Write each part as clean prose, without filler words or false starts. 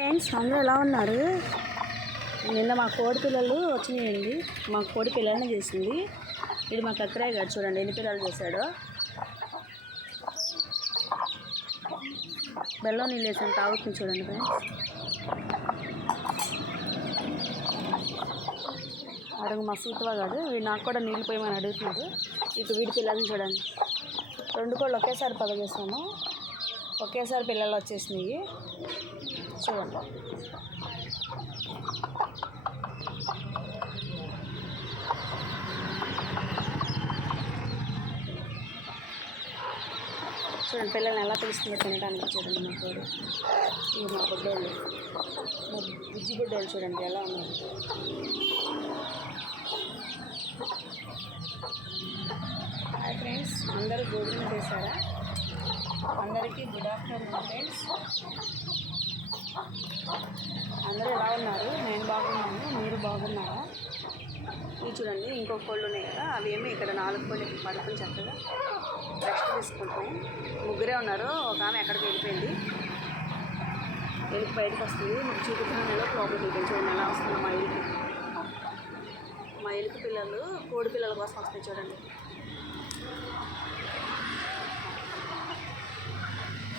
Friends అందరూ ఎలా ఉన్నారు? నిన్న మా కోడి పిల్లలు వచ్చినాయండి. మా కోడి పిల్లల్ని చేసింది. ఇది మా కక్కరాయ గారు చూడండి ఎన్ని పిల్లలు చేశాడో. బెల్లం నీళ్ళు వేసాను తాగుతుంది చూడండి ఫ్రెండ్స్. అడుగు మా సీతవా కాదు, వీడు నాకు కూడా నీళ్ళు పోయమని అడుగుతున్నాడు. ఇటు వీడి పిల్లల్ని చూడండి. 2 కోళ్ళు ఒకేసారి పగచేసాము, ఒకేసారి పిల్లలు వచ్చేసినాయి చూడండి. చూడండి పిల్లల్ని ఎలా పిలుస్తుందో తినడానికి చూడండి. మా కోడి ఇవి మా బుడ్డోళ్ళు, మా బుజ్జి బుడ్డోళ్ళు చూడండి ఎలా ఉన్నారు. హాయ్ ఫ్రెండ్స్, అందరూ భోజనం చేశారా? అందరికీ గుడ్ ఆఫ్టర్నూన్ ఫ్రెండ్స్. అందరూ ఎలా ఉన్నారు? నేను బాగున్నాను, మీరు బాగున్నారా? ఇవి చూడండి ఇంకొక కోళ్ళు ఉన్నాయి కదా, అవి ఏమో ఇక్కడ 4 కోళ్ళు ఇక్కడ పడుకుని చక్కగా రెస్ట్ తీసుకుంటున్నాయి. ముగ్గురే ఉన్నారు, ఒక ఆమె ఎక్కడికి వెళ్ళిపోయింది. ఎలుక బయటకు వస్తుంది, మీకు చూపిస్తున్నాను. లోపలికి వెళ్ళిపోయింది చూడండి ఎలా వస్తుంది. మా ఎలుక పిల్లలు కోడి పిల్లల కోసం వస్తాయి చూడండి.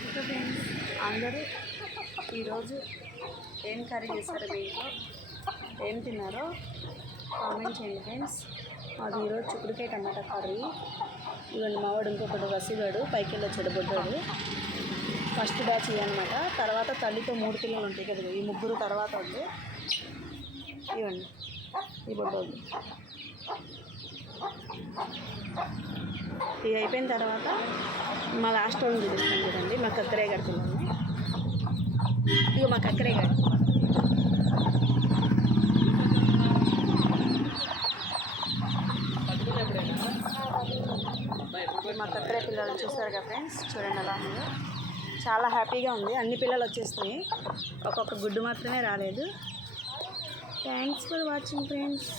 ఇంకా ఫ్రెండ్స్ అందరూ ఈరోజు ఏం కర్రీ చేశారో, మీ ఇంట్లో ఏం తిన్నారో కామెంట్ చేయండి ఫ్రెండ్స్. అది ఈరోజు చిక్కుడుకాయ టమాటా కర్రీ. ఇవన్నీ మావాడు ఇంకొకటి వసిగాడు పైకి వెళ్ళి వచ్చాడు బొడ్డాడు. ఫస్ట్ బ్యాచ్ ఇవన్నమాట. తర్వాత తల్లితో 3 పిల్లలు ఉంటాయి కదా, ఈ ముగ్గురు తర్వాత ఉంది. ఇవ్వండి ఈ బొడ్డోళ్ళు. ఇవి అయిపోయిన తర్వాత మా లాస్ట్ రోజు చూపిస్తాను చూడండి. మా కక్కరే గడుపుతున్నాను. ఇక మా కక్కరే గడు మా కక్కరే పిల్లలు చూస్తారు కదా ఫ్రెండ్స్, చూడండి అలా ఉంది. చాలా హ్యాపీగా ఉంది. అన్ని పిల్లలు వచ్చేస్తున్నాయి, ఒక్కొక్క గుడ్డు మాత్రమే రాలేదు. Thanks for watching friends.